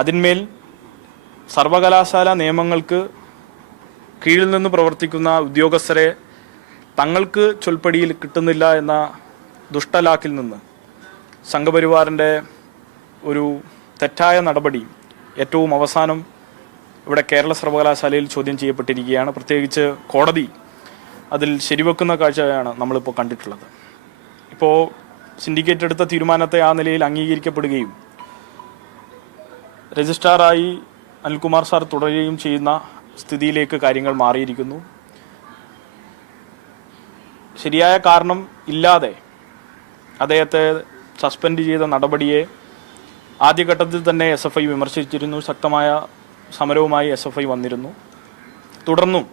അതിന്മേൽ സർവകലാശാല നിയമങ്ങൾക്ക് കീഴിൽ നിന്ന് പ്രവർത്തിക്കുന്ന ഉദ്യോഗസ്ഥരെ തങ്ങൾക്ക് ചൊൽപ്പടിയിൽ കിട്ടുന്നില്ല എന്ന ദുഷ്ടലാക്കിൽ നിന്ന് സംഘപരിവാറിന്റെ ഒരു തെറ്റായ നടപടി ഏറ്റവും അവസാനം ഇവിടെ കേരള സർവകലാശാലയിൽ ചോദ്യം ചെയ്യപ്പെട്ടിരിക്കുകയാണ്. പ്രത്യേകിച്ച് കോടതി അതിൽ ശരിവെക്കുന്ന കാഴ്ചയാണ് നമ്മളിപ്പോൾ കണ്ടിട്ടുള്ളത്. ഇപ്പോൾ സിൻഡിക്കേറ്റ് എടുത്ത തീരുമാനത്തെ ആ നിലയിൽ അംഗീകരിക്കപ്പെടുകയും രജിസ്ട്രാറായി അനിൽകുമാർ സാർ തുടരുകയും ചെയ്യുന്ന സ്ഥിതിയിലേക്ക് കാര്യങ്ങൾ മാറിയിരിക്കുന്നു. ശരിയായ കാരണം ഇല്ലാതെ അദ്ദേഹത്തെ സസ്പെൻഡ് ചെയ്ത നടപടിയെ ആദ്യഘട്ടത്തിൽ തന്നെ എസ് എഫ് ഐ വിമർശിച്ചിരുന്നു. ശക്തമായ സമരവുമായി എസ് എഫ് ഐ വന്നിരുന്നു. തുടർന്നും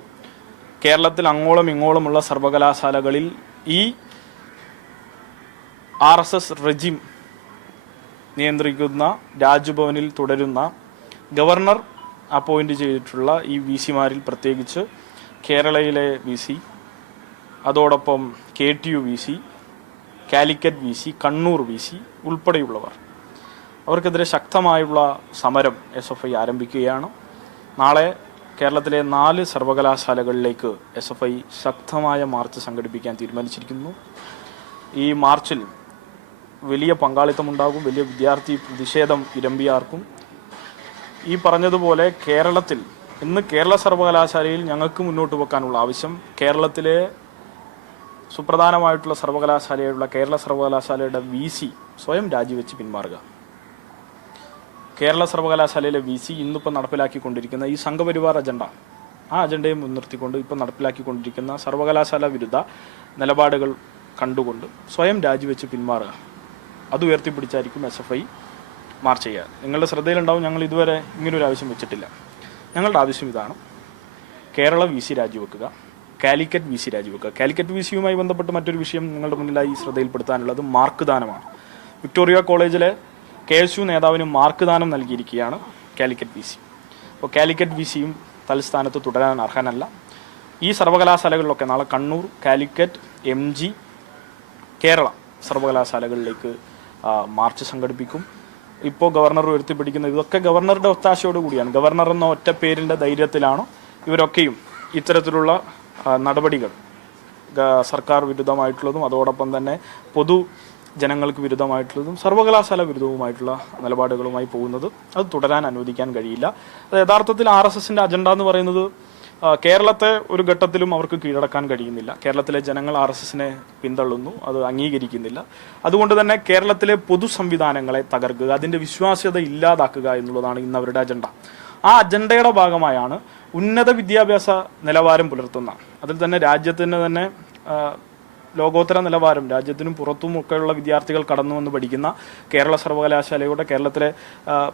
കേരളത്തിൽ അങ്ങോളം ഇങ്ങോളമുള്ള സർവകലാശാലകളിൽ ഈ ആർ എസ് എസ് റെജിം നിയന്ത്രിക്കുന്ന രാജ്ഭവനിൽ തുടരുന്ന ഗവർണർ അപ്പോയിന്റ് ചെയ്തിട്ടുള്ള ഈ വി സിമാരിൽ പ്രത്യേകിച്ച് കേരളയിലെ വി സി അതോടൊപ്പം K T U V C Calicut V C Kannur V C ഉൾപ്പെടെയുള്ളവർ. അവർക്കെതിരെ ശക്തമായുള്ള സമരം എസ് എഫ് ഐ ആരംഭിക്കുകയാണ്. നാളെ കേരളത്തിലെ നാല് സർവകലാശാലകളിലേക്ക് എസ് എഫ് ഐ ശക്തമായ മാർച്ച് സംഘടിപ്പിക്കാൻ തീരുമാനിച്ചിരിക്കുന്നു. ഈ മാർച്ചിൽ വലിയ പങ്കാളിത്തം പങ്കാളിത്തമുണ്ടാകും വലിയ വിദ്യാർത്ഥി പ്രതിഷേധം ഇരമ്പിയാർക്കും. ഈ പറഞ്ഞതുപോലെ കേരളത്തിൽ ഇന്ന് കേരള സർവകലാശാലയിൽ ഞങ്ങൾക്ക് മുന്നോട്ട് വെക്കാനുള്ള ആവശ്യം കേരളത്തിലെ സുപ്രധാനമായിട്ടുള്ള സർവകലാശാലയുള്ള കേരള സർവകലാശാലയുടെ വി സി സ്വയം രാജിവെച്ച് പിന്മാറുക. കേരള സർവകലാശാലയിലെ വി സി ഇന്നിപ്പോൾ നടപ്പിലാക്കിക്കൊണ്ടിരിക്കുന്ന ഈ സംഘപരിവാർ അജണ്ട ആ അജണ്ടയെ മുൻനിർത്തിക്കൊണ്ട് ഇപ്പോൾ നടപ്പിലാക്കിക്കൊണ്ടിരിക്കുന്ന സർവകലാശാല വിരുദ്ധ നിലപാടുകൾ കണ്ടുകൊണ്ട് സ്വയം രാജിവെച്ച് പിന്മാറുക. അത് ഉയർത്തിപ്പിടിച്ചായിരിക്കും എസ് എഫ് ഐ മാർച്ച് ചെയ്യുക. നിങ്ങളുടെ ശ്രദ്ധയിലുണ്ടാവും ഞങ്ങൾ ഇതുവരെ ഇങ്ങനൊരു ആവശ്യം വെച്ചിട്ടില്ല. ഞങ്ങളുടെ ആവശ്യം ഇതാണ് കേരള വി സി രാജിവെക്കുക കാലിക്കറ്റ് വി സി രാജിവെക്കുക. കാലിക്കറ്റ് വി സിയുമായി ബന്ധപ്പെട്ട് മറ്റൊരു വിഷയം നിങ്ങളുടെ മുന്നിലായി ശ്രദ്ധയിൽപ്പെടുത്താനുള്ളത് മാർക്ക് ദാനമാണ്. വിക്ടോറിയ കോളേജിലെ കെ എസ് യു നേതാവിന് മാർക്ക് ദാനം നൽകിയിരിക്കുകയാണ് കാലിക്കറ്റ് വി സി അപ്പോൾ കാലിക്കറ്റ് വി സിയും തലസ്ഥാനത്ത് തുടരാൻ അർഹനല്ല. ഈ സർവകലാശാലകളിലൊക്കെ നാളെ കണ്ണൂർ കാലിക്കറ്റ് എം ജി കേരള സർവകലാശാലകളിലേക്ക് മാർച്ച് സംഘടിപ്പിക്കും. ഇപ്പോൾ ഗവർണർ ഉയർത്തിപ്പിടിക്കുന്ന ഇതൊക്കെ ഗവർണറുടെ ഒത്താശയോട് കൂടിയാണ്. ഗവർണർ എന്ന ഒറ്റ പേരിന്റെ ധൈര്യത്തിലാണ് ഇവരൊക്കെയും ഇത്തരത്തിലുള്ള നടപടികൾ സർക്കാർ വിരുദ്ധമായിട്ടുള്ളതും അതോടൊപ്പം തന്നെ പൊതു ജനങ്ങൾക്ക് വിരുദ്ധമായിട്ടുള്ളതും സർവകലാശാല വിരുദ്ധവുമായിട്ടുള്ള നിലപാടുകളുമായി പോകുന്നത് അത് തുടരാൻ അനുവദിക്കാൻ കഴിയില്ല. അത് യഥാർത്ഥത്തിൽ ആർ എസ് എസിന്റെ അജണ്ട എന്ന് പറയുന്നത് കേരളത്തെ ഒരു ഘട്ടത്തിലും അവർക്ക് കീഴടക്കാൻ കഴിയുന്നില്ല. കേരളത്തിലെ ജനങ്ങൾ ആർ എസ് എസിനെ പിന്തള്ളുന്നു അത് അംഗീകരിക്കുന്നില്ല. അതുകൊണ്ട് തന്നെ കേരളത്തിലെ പൊതു സംവിധാനങ്ങളെ തകർക്കുക അതിന്റെ വിശ്വാസ്യത ഇല്ലാതാക്കുക എന്നുള്ളതാണ് ഇന്ന് അവരുടെ അജണ്ട. ആ അജണ്ടയുടെ ഭാഗമായാണ് ഉന്നത വിദ്യാഭ്യാസ നിലവാരം പുലർത്തുന്ന അതിൽ തന്നെ രാജ്യത്തിന് തന്നെ ലോകോത്തര നിലവാരം രാജ്യത്തിനും പുറത്തും ഒക്കെയുള്ള വിദ്യാർത്ഥികൾ കടന്നു വന്ന് പഠിക്കുന്ന കേരള സർവകലാശാലയുടെ കേരളത്തിലെ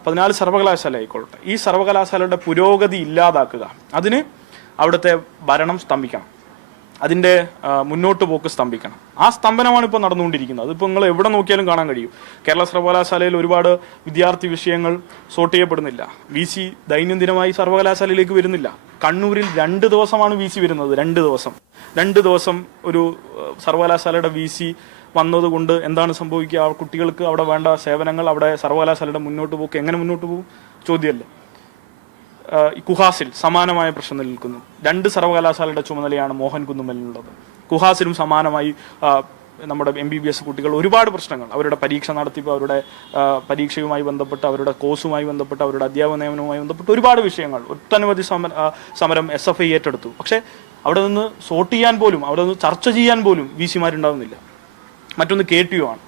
പതിനാല് സർവകലാശാല ആയിക്കോട്ടെ. ഈ സർവകലാശാലയുടെ പുരോഗതി ഇല്ലാതാക്കുക അതിന് അവിടുത്തെ ഭരണം സ്തംഭിക്കണം. അതിന്റെ മുന്നോട്ട് പോക്ക് സ്തംഭിക്കണം. ആ സ്തംഭനമാണ് ഇപ്പോൾ നടന്നുകൊണ്ടിരിക്കുന്നത്. അതിപ്പോൾ നിങ്ങൾ എവിടെ നോക്കിയാലും കാണാൻ കഴിയും. കേരള സർവകലാശാലയിൽ ഒരുപാട് വിദ്യാർത്ഥി വിഷയങ്ങൾ സോർട്ട് ചെയ്യപ്പെടുന്നില്ല. വി സി ദൈനംദിനമായി സർവകലാശാലയിലേക്ക് വരുന്നില്ല. കണ്ണൂരിൽ രണ്ട് ദിവസമാണ് വി സി വരുന്നത്. രണ്ട് ദിവസം. രണ്ട് ദിവസം ഒരു സർവകലാശാലയുടെ വി സി വന്നതുകൊണ്ട് എന്താണ് സംഭവിക്കുക? കുട്ടികൾക്ക് അവിടെ വേണ്ട സേവനങ്ങൾ അവിടെ സർവകലാശാലയുടെ മുന്നോട്ട് പോക്ക് എങ്ങനെ മുന്നോട്ട് പോകും? ചോദ്യമല്ലേ? കുഹാസിൽ സമാനമായ പ്രശ്നം നിലനിൽക്കുന്നു. രണ്ട് സർവകലാശാലയുടെ ചുമതലയാണ് മോഹൻ കുന്നുമലിനുള്ളത് കുഹാസിലും സമാനമായി നമ്മുടെ എം ബി ബി എസ് കുട്ടികൾ ഒരുപാട് പ്രശ്നങ്ങൾ. അവരുടെ പരീക്ഷ നടത്തിപ്പ് അവരുടെ പരീക്ഷയുമായി ബന്ധപ്പെട്ട് അവരുടെ കോഴ്സുമായി ബന്ധപ്പെട്ട് അവരുടെ അധ്യാപന നിയമനവുമായി ബന്ധപ്പെട്ട് ഒരുപാട് വിഷയങ്ങൾ. ഒട്ടനവധി സമര സമരം എസ് എഫ് ഐ ഏറ്റെടുത്തു. പക്ഷേ അവിടെ നിന്ന് സോട്ട് ചെയ്യാൻ പോലും അവിടെ നിന്ന് ചർച്ച ചെയ്യാൻ പോലും വി സിമാരുണ്ടാവുന്നില്ല മറ്റൊന്ന് കെ ടി ആണ്.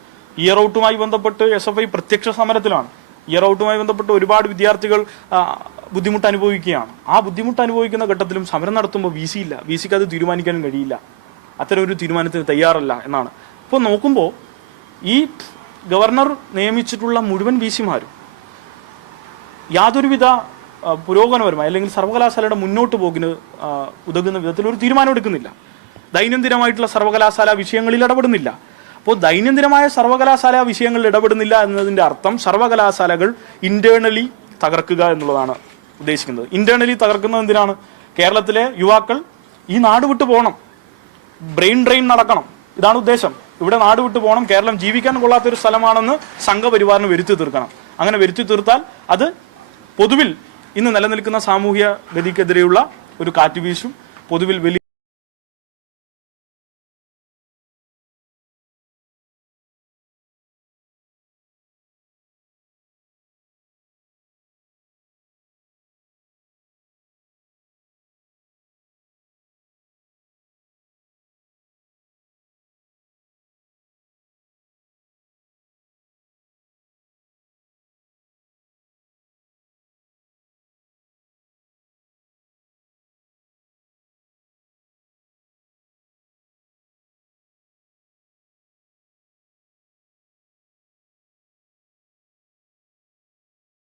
ഇയർ ഔട്ടുമായി ബന്ധപ്പെട്ട് എസ് എഫ് ഐ പ്രത്യക്ഷ സമരത്തിലാണ്. ഇയർ ഔട്ടുമായി ബന്ധപ്പെട്ട് ഒരുപാട് വിദ്യാർത്ഥികൾ ബുദ്ധിമുട്ട് അനുഭവിക്കുകയാണ് ആ ബുദ്ധിമുട്ട് അനുഭവിക്കുന്ന ഘട്ടത്തിലും സമരം നടത്തുമ്പോൾ വി സി ഇല്ല. വി സിക്ക് അത് തീരുമാനിക്കാനും കഴിയില്ല. അത്തരം ഒരു തീരുമാനത്തിന് തയ്യാറല്ല എന്നാണ്. ഇപ്പോൾ നോക്കുമ്പോൾ ഈ ഗവർണർ നിയമിച്ചിട്ടുള്ള മുഴുവൻ വി സിമാരും യാതൊരുവിധ പുരോഗമനപരമായി അല്ലെങ്കിൽ സർവകലാശാലയുടെ മുന്നോട്ട് പോകുന്ന ഉതകുന്ന വിധത്തിൽ ഒരു തീരുമാനം എടുക്കുന്നില്ല. ദൈനംദിനമായിട്ടുള്ള സർവകലാശാല വിഷയങ്ങളിൽ ഇടപെടുന്നില്ല. അപ്പോൾ ദൈനംദിനമായ സർവകലാശാല വിഷയങ്ങളിൽ ഇടപെടുന്നില്ല എന്നതിന്റെ അർത്ഥം സർവകലാശാലകൾ ഇന്റേണലി തകർക്കുക എന്നുള്ളതാണ്. ഉദ്ദേശിക്കുന്നത്. ഇന്റേണലി തകർക്കുന്നത് എന്തിനാണ്? കേരളത്തിലെ യുവാക്കൾ ഈ നാട് വിട്ടു പോകണം. ബ്രെയിൻ ഡ്രെയിൻ നടക്കണം. ഇതാണ് ഉദ്ദേശം. ഇവിടെ നാട് വിട്ടു പോകണം. കേരളം ജീവിക്കാൻ കൊള്ളാത്ത ഒരു സ്ഥലമാണെന്ന് സംഘപരിവാറിന് വരുത്തി തീർക്കണം. അങ്ങനെ വരുത്തി തീർത്താൽ അത് പൊതുവിൽ ഇന്ന് നിലനിൽക്കുന്ന സാമൂഹ്യ ഗതിക്കെതിരെയുള്ള ഒരു കാറ്റ് വീശും പൊതുവിൽ വലിയ